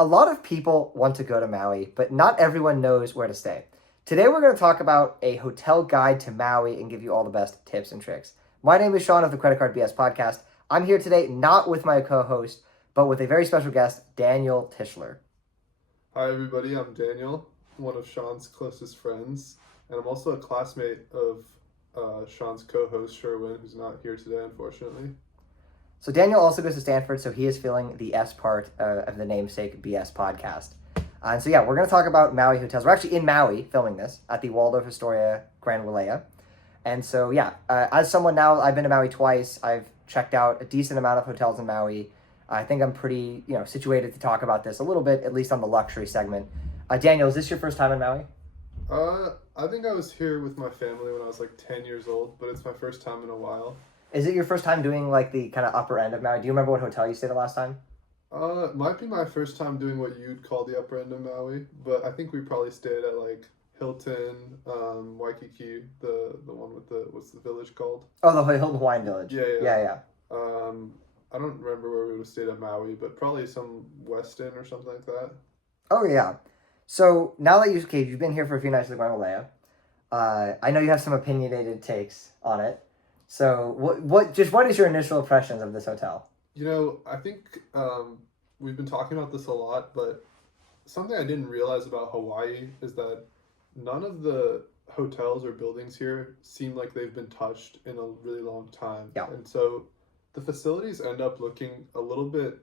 A lot of people want to go to Maui, but not everyone knows where to stay. Today we're going to talk about a hotel guide to Maui and give you all the best tips and tricks. My name is Sean of the Credit Card BS podcast. I'm here today not with my co-host, but with a very special guest, Daniel Tischler. Hi everybody, I'm Daniel, one of Sean's closest friends, and I'm also a classmate of Sean's co-host, Sherwin, who's not here today, unfortunately. So Daniel also goes to Stanford, so he is feeling the S part of the namesake BS podcast. And so we're going to talk about Maui hotels. We're actually in Maui filming this at the Waldorf Astoria Grand Wailea. And so as someone now, I've been to Maui twice. I've checked out a decent amount of hotels in Maui. I think I'm pretty situated to talk about this a little bit, at least on the luxury segment. Daniel, is this your first time in Maui? I think I was here with my family when I was like 10 years old, but it's my first time in a while. Is it your first time doing like the kind of upper end of Maui? Do you remember what hotel you stayed at last time? It might be my first time doing what you'd call the upper end of Maui, but I think we probably stayed at like Hilton, Waikiki, the one with what's the village called? Oh, the Hilton Hawaiian Village. Yeah. I don't remember where we would have stayed at Maui, but probably some Westin or something like that. Oh yeah. So now that you've been here for a few nights at the Grand Wailea, I know you have some opinionated takes on it. So what is your initial impressions of this hotel? I think we've been talking about this a lot, but something I didn't realize about Hawaii is that none of the hotels or buildings here seem like they've been touched in a really long time. Yeah. And so the facilities end up looking a little bit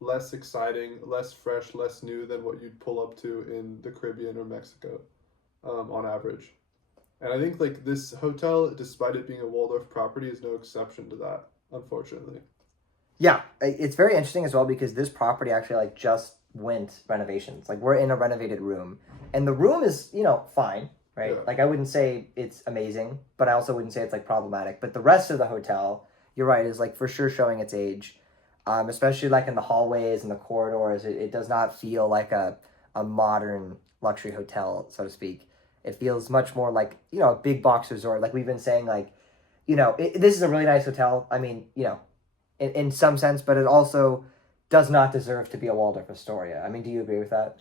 less exciting, less fresh, less new than what you'd pull up to in the Caribbean or Mexico on average. And I think like this hotel, despite it being a Waldorf property, is no exception to that, unfortunately. Yeah, it's very interesting as well because this property actually like just went renovations. Like we're in a renovated room and the room is, fine, right? Yeah. Like I wouldn't say it's amazing, but I also wouldn't say it's like problematic. But the rest of the hotel, you're right, is like for sure showing its age. Especially like in the hallways and the corridors, it does not feel like a modern luxury hotel, so to speak. It feels much more like, a big box resort. Like we've been saying, like, this is a really nice hotel. I mean, in some sense, but it also does not deserve to be a Waldorf Astoria. I mean, do you agree with that?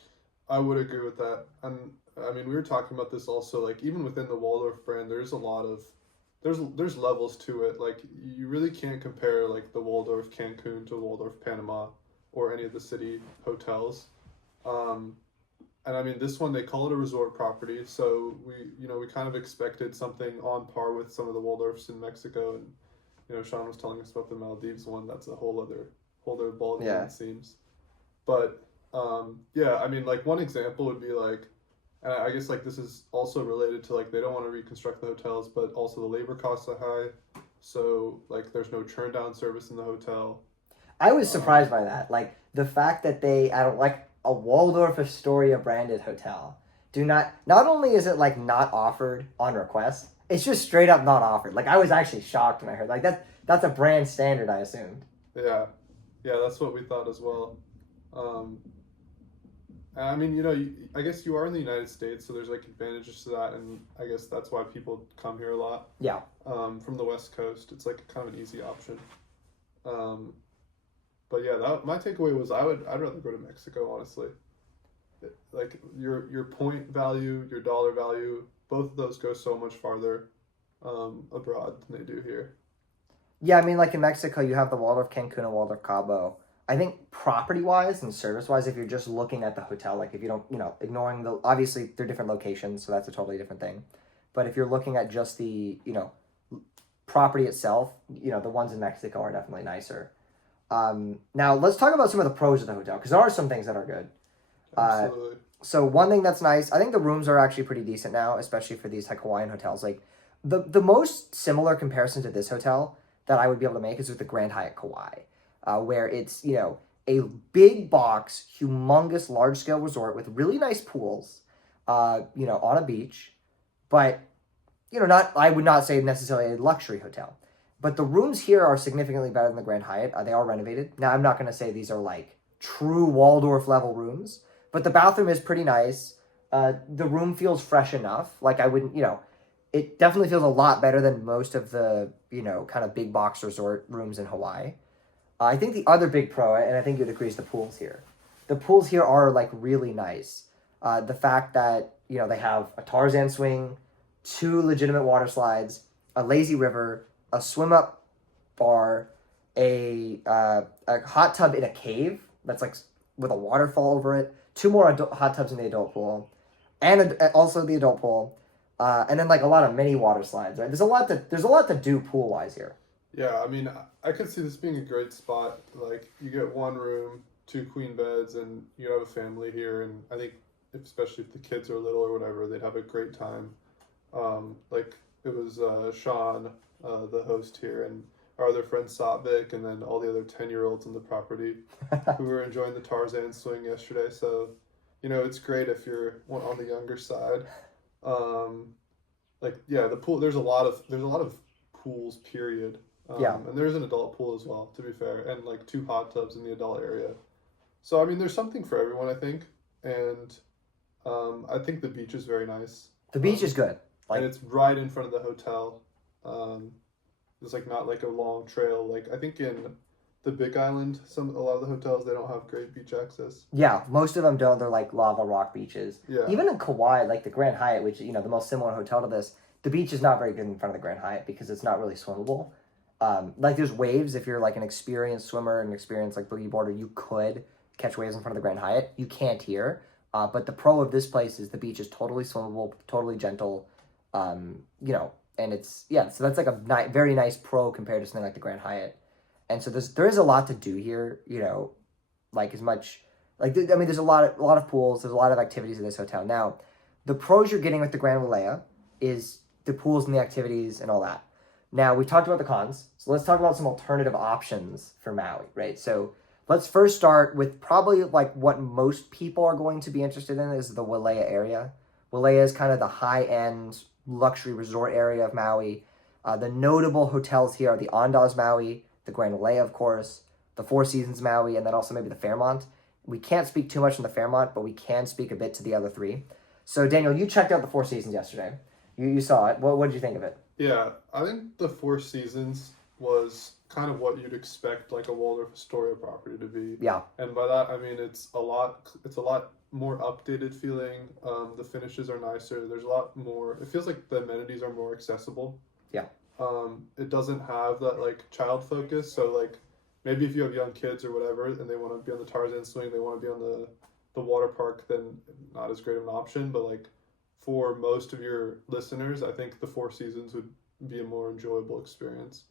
I would agree with that. And I mean, we were talking about this also, like even within the Waldorf brand, there's a lot of, there's levels to it. Like you really can't compare like the Waldorf Cancun to Waldorf Panama or any of the city hotels. And I mean, this one, they call it a resort property. So we kind of expected something on par with some of the Waldorfs in Mexico. And, Sean was telling us about the Maldives one. That's a whole other ballgame, it seems. But, I mean, like one example would be like, and I guess like this is also related to like, they don't want to reconstruct the hotels, but also the labor costs are high. So like, there's no churn down service in the hotel. I was surprised by that. Like the fact that I don't like a Waldorf Astoria branded hotel. Not only is it like not offered on request, it's just straight up not offered. Like I was actually shocked when I heard like that's a brand standard, I assumed. Yeah, that's what we thought as well. I mean, I guess you are in the United States, so there's like advantages to that, and I guess that's why people come here a lot. Yeah. From the West Coast, it's like kind of an easy option. But yeah, my takeaway was I'd rather go to Mexico, honestly. Like your point value, your dollar value, both of those go so much farther abroad than they do here. Yeah, I mean, like in Mexico, you have the Waldorf Cancun and Waldorf Cabo. I think property-wise and service-wise, if you're just looking at the hotel, like if you don't, ignoring obviously they're different locations, so that's a totally different thing. But if you're looking at just the, property itself, the ones in Mexico are definitely nicer. Now let's talk about some of the pros of the hotel because there are some things that are good. Absolutely. So one thing that's nice, I think the rooms are actually pretty decent now, especially for these like Hawaiian hotels. Like the most similar comparison to this hotel that I would be able to make is with the Grand Hyatt Kauai, where it's a big box, humongous, large scale resort with really nice pools, on a beach, but I would not say necessarily a luxury hotel. But the rooms here are significantly better than the Grand Hyatt. They are renovated. Now, I'm not going to say these are like true Waldorf level rooms, but the bathroom is pretty nice. The room feels fresh enough. Like I wouldn't, it definitely feels a lot better than most of the, kind of big box resort rooms in Hawaii. I think the other big pro, and I think you'd agree, is the pools here. the pools here are like really nice. The fact that they have a Tarzan swing, two legitimate water slides, a lazy river, a swim up bar, a hot tub in a cave that's like with a waterfall over it, two more hot tubs in the adult pool, and also the adult pool, and then like a lot of mini water slides. Right, there's a lot to do pool wise here. Yeah, I mean, I could see this being a great spot. Like, you get one room, two queen beds, and you have a family here. And I think, especially if the kids are little or whatever, they'd have a great time. Like, it was Sean, the host here, and our other friend Satvik, and then all the other 10-year-olds on the property who were enjoying the Tarzan swing yesterday. So, it's great if you're on the younger side. Like, yeah, the pool. There's a lot of pools. Period. Yeah. And there's an adult pool as well, to be fair, and like two hot tubs in the adult area. So I mean, there's something for everyone, I think, and I think the beach is very nice. The beach is good. And it's right in front of the hotel. There's like not like a long trail. Like I think in the Big Island, a lot of the hotels they don't have great beach access. Yeah, most of them don't. They're like lava rock beaches. Yeah. Even in Kauai, like the Grand Hyatt, which the most similar hotel to this, the beach is not very good in front of the Grand Hyatt because it's not really swimmable. Like there's waves if you're like an experienced swimmer and experienced like boogie boarder, you could catch waves in front of the Grand Hyatt. You can't here. But the pro of this place is the beach is totally swimmable, totally gentle. And it's so that's like a very nice pro compared to something like the Grand Hyatt. And so there is a lot to do here. Like as much like I mean there's a lot of pools. There's a lot of activities in this hotel. Now, the pros you're getting with the Grand Wailea is the pools and the activities and all that. Now, we've talked about the cons, so let's talk about some alternative options for Maui, right? So let's first start with probably like what most people are going to be interested in is the Wailea area. Wailea is kind of the high-end luxury resort area of Maui. The notable hotels here are the Andaz Maui, the Grand Wailea, of course, the Four Seasons Maui, and then also maybe the Fairmont. We can't speak too much on the Fairmont, but we can speak a bit to the other three. So, Daniel, you checked out the Four Seasons yesterday. You saw it. What did you think of it? Yeah, I think the Four Seasons was kind of what you'd expect like a Waldorf Astoria property to be. Yeah. And by that I mean it's a lot more updated feeling. The finishes are nicer. There's a lot more. It feels like the amenities are more accessible. Yeah. It doesn't have that like child focus. So like maybe if you have young kids or whatever and they want to be on the Tarzan swing, they want to be on the water park, then not as great of an option. But like for most of your listeners, I think the Four Seasons would be a more enjoyable experience.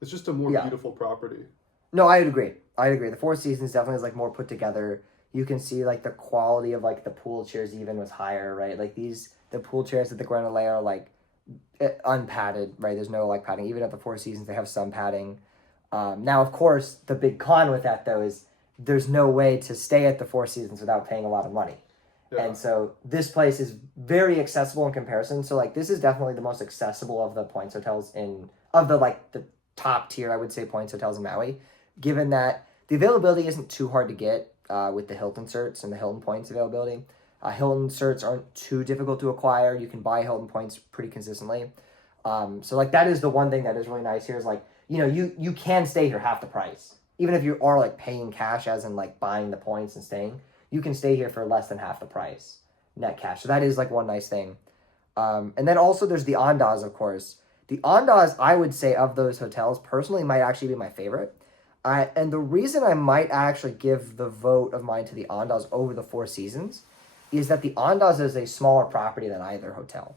It's just a more beautiful property. No, I would agree. The Four Seasons definitely is like more put together. You can see like the quality of like the pool chairs even was higher, right? Like the pool chairs at the Grand Wailea are like unpadded, right? There's no like padding. Even at the Four Seasons, they have some padding. Now, of course, the big con with that though is there's no way to stay at the Four Seasons without paying a lot of money. Yeah. And so this place is very accessible in comparison. So like this is definitely the most accessible of the points hotels of the top tier, I would say, points hotels in Maui, given that the availability isn't too hard to get with the Hilton certs and the Hilton points availability. Hilton certs aren't too difficult to acquire. You can buy Hilton points pretty consistently. So like that is the one thing that is really nice here is like, you can stay here half the price. Even if you are like paying cash as in like buying the points and staying, you can stay here for less than half the price net cash. So that is like one nice thing. And then also there's the Andaz, of course. The Andaz, I would say, of those hotels, personally might actually be my favorite. And the reason I might actually give the vote of mine to the Andaz over the Four Seasons is that the Andaz is a smaller property than either hotel.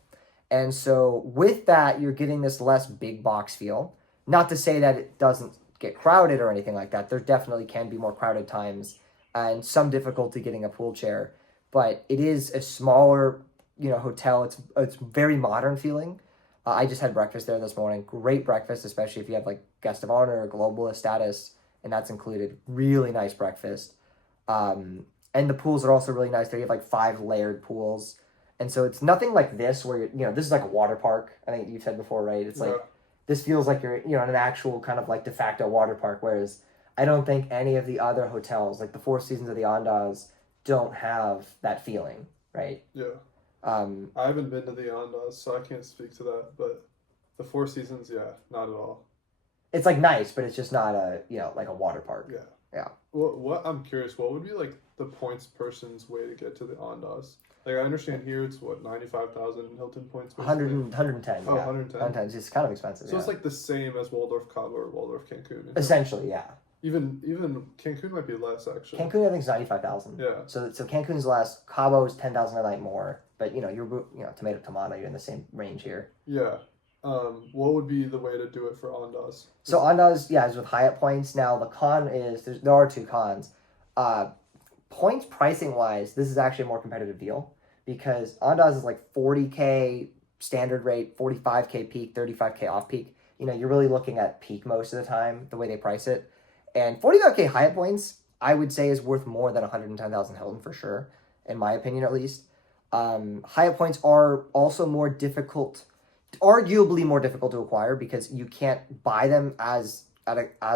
And so with that, you're getting this less big box feel. Not to say that it doesn't get crowded or anything like that. There definitely can be more crowded times and some difficulty getting a pool chair. But it is a smaller, hotel. It's very modern feeling. I just had breakfast there this morning. Great breakfast, especially if you have like guest of honor or globalist status, and that's included. Really nice breakfast. And the pools are also really nice. They have like 5 layered pools. And so it's nothing like this where, this is like a water park. I think you've said before, right? It's like, this feels like you're, in an actual kind of like de facto water park. Whereas I don't think any of the other hotels, like the Four Seasons of the Andaz, don't have that feeling, right? Yeah. I haven't been to the Andaz, so I can't speak to that. But the Four Seasons, not at all. It's like nice, but it's just not a like a water park. Yeah. Yeah. What I'm curious, what would be like the points person's way to get to the Andaz? Like I understand here it's what 95,000 Hilton points. 100, Basically. 110, Oh, yeah. 110. 110. It's kind of expensive. So yeah. it's like the same as Waldorf Cabo or Waldorf Cancun. Essentially, yeah. Even Cancun might be less actually. Cancun, I think, is 95,000. Yeah. So Cancun's less. Cabo is 10,000 a night more. But you're tomato, you're in the same range here. Yeah. What would be the way to do it for Andaz? So Andaz, yeah, is with Hyatt points. Now the con is there are two cons. Points pricing wise, this is actually a more competitive deal because Andaz is like 40K standard rate, 45K peak, 35K off peak. You're really looking at peak most of the time, the way they price it. And 45K Hyatt points, I would say, is worth more than 110,000 Hilton for sure, in my opinion at least. Hyatt points are also more difficult, arguably more difficult to acquire because you can't buy them as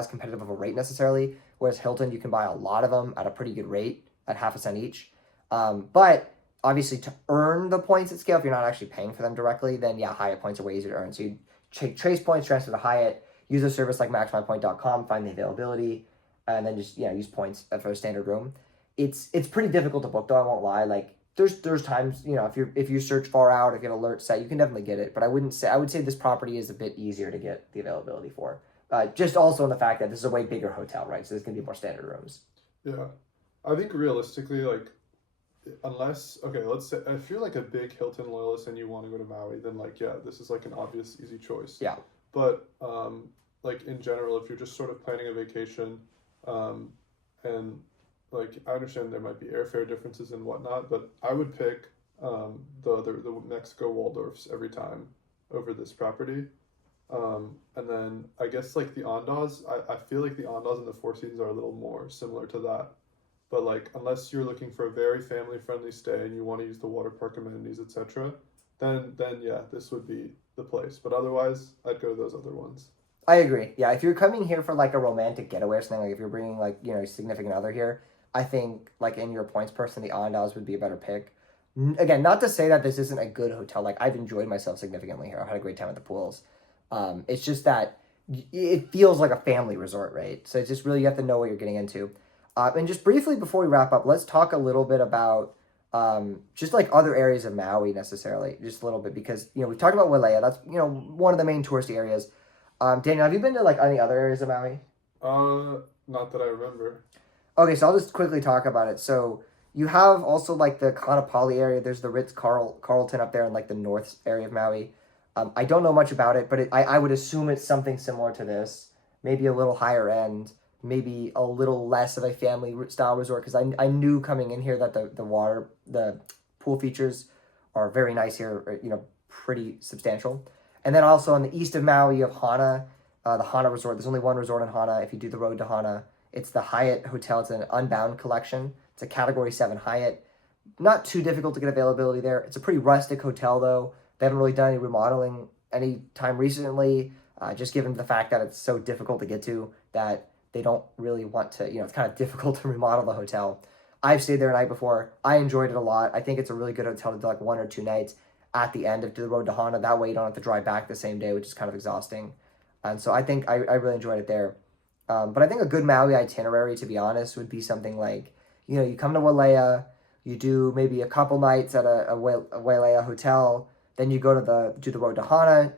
competitive of a rate necessarily. Whereas Hilton, you can buy a lot of them at a pretty good rate at half a cent each. But obviously, to earn the points at scale, if you're not actually paying for them directly, then yeah, Hyatt points are way easier to earn. So you take Trace points, transfer to Hyatt, use a service like maxmypoint.com, find the availability, and then just use points for a standard room. It's pretty difficult to book though. I won't lie. Like there's times if you search far out, if you have alert set, you can definitely get it. But I would say this property is a bit easier to get the availability for. Just also in the fact that this is a way bigger hotel, right? So there's gonna be more standard rooms. Yeah, I think realistically, like, let's say if you're like a big Hilton loyalist and you want to go to Maui, then like yeah, this is like an obvious easy choice. Yeah. But like in general, if you're just sort of planning a vacation, and like I understand there might be airfare differences and whatnot, but I would pick the Mexico Waldorfs every time over this property. And then I guess like the Andaz, I feel like the Andaz and the Four Seasons are a little more similar to that. But like unless you're looking for a very family friendly stay and you want to use the water park amenities, etc., then yeah, this would be the place. But otherwise, I'd go to those other ones. I agree. Yeah, if you're coming here for like a romantic getaway or something, like if you're bringing like a significant other here, I think like in your points person, the Andaz would be a better pick. Again, not to say that this isn't a good hotel. Like I've enjoyed myself significantly here. I've had a great time at the pools. It's just that it feels like a family resort, right? So it's just really you have to know what you're getting into. And just briefly before we wrap up, let's talk a little bit about just like other areas of Maui necessarily, just a little bit because we've talked about Wailea. That's one of the main touristy areas. Daniel, have you been to like any other areas of Maui? Not that I remember. Okay, so I'll just quickly talk about it. So you have also like the Kaanapali area. There's the Ritz-Carlton up there in like the north area of Maui. I don't know much about it, but I would assume it's something similar to this. Maybe a little higher end, maybe a little less of a family style resort. Because I knew coming in here that the pool features are very nice here. Pretty substantial. And then also on the east of Maui, you have Hana, the Hana Resort. There's only one resort in Hana. If you do the road to Hana, it's the Hyatt Hotel. It's an Unbound collection. It's a Category 7 Hyatt. Not too difficult to get availability there. It's a pretty rustic hotel, though. They haven't really done any remodeling any time recently, just given the fact that it's so difficult to get to that they don't really want to, it's kind of difficult to remodel the hotel. I've stayed there a night before. I enjoyed it a lot. I think it's a really good hotel to do like 1 or 2 nights at the end of the road to Hana. That way you don't have to drive back the same day, which is kind of exhausting. And so I think I really enjoyed it there. But I think a good Maui itinerary, to be honest, would be something like, you come to Wailea, you do maybe a couple nights at a Wailea hotel, then you go to do the road to Hana,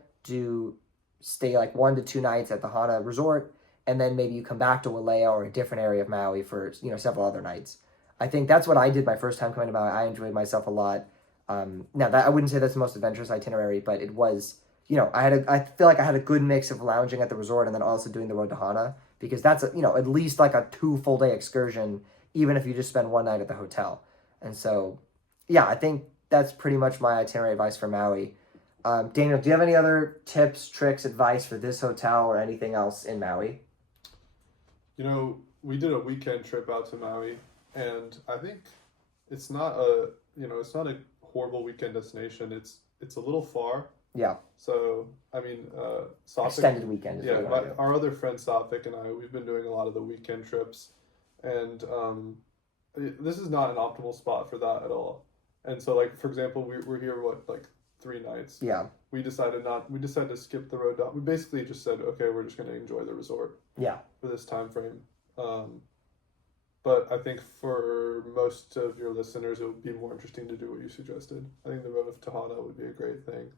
stay like 1 to 2 nights at the Hana resort, and then maybe you come back to Wailea or a different area of Maui for several other nights. I think that's what I did my first time coming to Maui. I enjoyed myself a lot. Now that I wouldn't say that's the most adventurous itinerary, but it was, I feel like I had a good mix of lounging at the resort and then also doing the road to Hana, because that's at least like a 2 full day excursion, even if you just spend 1 night at the hotel. And so, yeah, I think that's pretty much my itinerary advice for Maui. Daniel, do you have any other tips, tricks, advice for this hotel or anything else in Maui? We did a weekend trip out to Maui, and I think it's not a horrible weekend destination. It's a little far. Yeah. So I mean, Sophic, extended weekend. Yeah, our other friend Sophic and I, we've been doing a lot of the weekend trips, and this is not an optimal spot for that at all. And so, like for example, we're here 3 nights. Yeah. We decided to skip the road down. We basically just said, okay, we're just going to enjoy the resort. Yeah. For this time frame. But I think for most of your listeners, it would be more interesting to do what you suggested. I think the road of Tahana would be a great thing.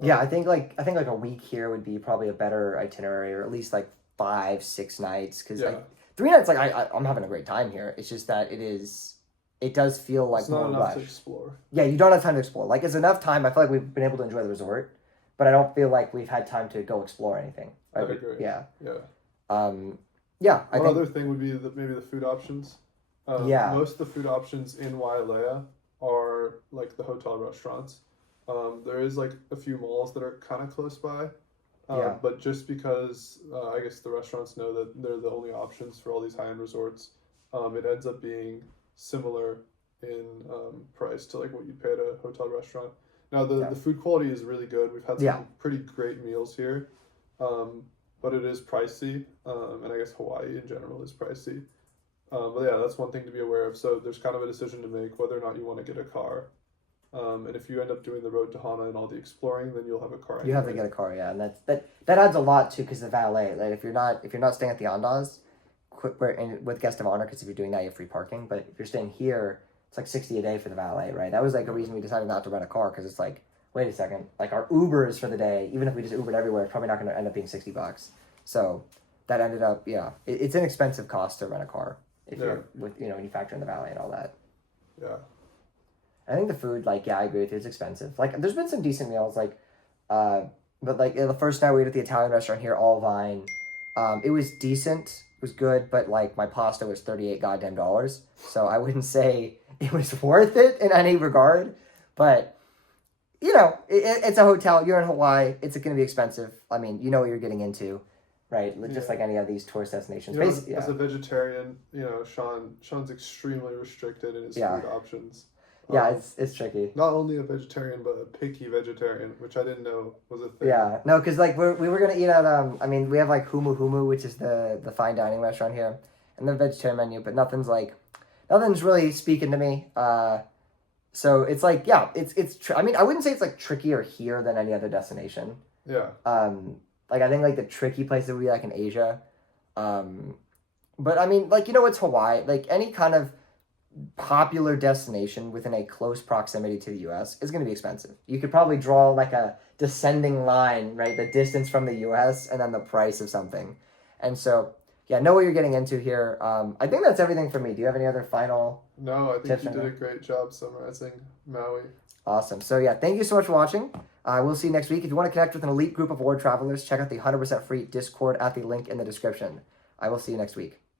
Yeah, Um, I think like a week here would be probably a better itinerary, or at least like 5, 6 nights. Because yeah, like 3 nights, like I'm having a great time here. It's just that it does feel like it's not more enough to rush. explore. Yeah, you don't have time to explore. Like it's enough time. I feel like we've been able to enjoy the resort, but I don't feel like we've had time to go explore anything. I agree. Yeah. Yeah. Um, yeah, I One think. other thing would be maybe the food options. Yeah, Most of the food options in Wailea are like the hotel restaurants. There is like a few malls that are kind of close by, yeah, but just because I guess the restaurants know that they're the only options for all these high-end resorts, it ends up being similar in price to like what you pay at a hotel restaurant. Now yeah, the food quality is really good. We've had yeah. some pretty great meals here, um, but it is pricey, and I guess Hawaii in general is pricey. But yeah, that's one thing to be aware of. So there's kind of a decision to make whether or not you want to get a car. And if you end up doing the road to Hana and all the exploring, then you'll have a car You have to anyway. get a car, yeah, and that adds a lot too, because the valet. Like if you're not staying at the Andaz, with guest of honor, because if you're doing that, you have free parking. But if you're staying here, it's like 60 a day for the valet, right? That was like a reason we decided not to rent a car, because it's like, wait a second, like our Ubers for the day, even if we just Ubered everywhere, it's probably not going to end up being $60. So that ended up, yeah, it's an expensive cost to rent a car if Yeah, you're with when you factor in the valet and all that. yeah, I think the food, like, yeah, I agree with you. It's expensive. Like, there's been some decent meals, like, but like the first night we ate at the Italian restaurant here, All Vine, it was decent. It was good, but like my pasta was 38 goddamn dollars. So I wouldn't say it was worth it in any regard. But it's a hotel. You're in Hawaii. It's going to be expensive. I mean, you know what you're getting into, right? Just yeah. like any of these tourist destinations. You know, Basically, as yeah, a vegetarian, Sean's extremely restricted in his yeah, food options. yeah. Um, It's tricky. Not only a vegetarian, but a picky vegetarian, which I didn't know was a thing. Yeah, no, because like we were gonna eat at I mean we have like Humu Humu, which is the fine dining restaurant here, and the vegetarian menu, but nothing's really speaking to me. So it's like yeah, I mean I wouldn't say it's like trickier here than any other destination. Yeah, Like I think like the tricky places would be like in Asia, um, but I mean like it's Hawaii, like any kind of popular destination within a close proximity to the US is going to be expensive. You could probably draw like a descending line, right? The distance from the US and then the price of something. And so, yeah, know what you're getting into here. I think that's everything for me. Do you have any other final no, I think tips you or did a anything? great job summarizing Maui. Awesome. So, yeah, thank you so much for watching. We'll see you next week. If you want to connect with an elite group of award travelers, check out the 100% free Discord at the link in the description. I will see you next week.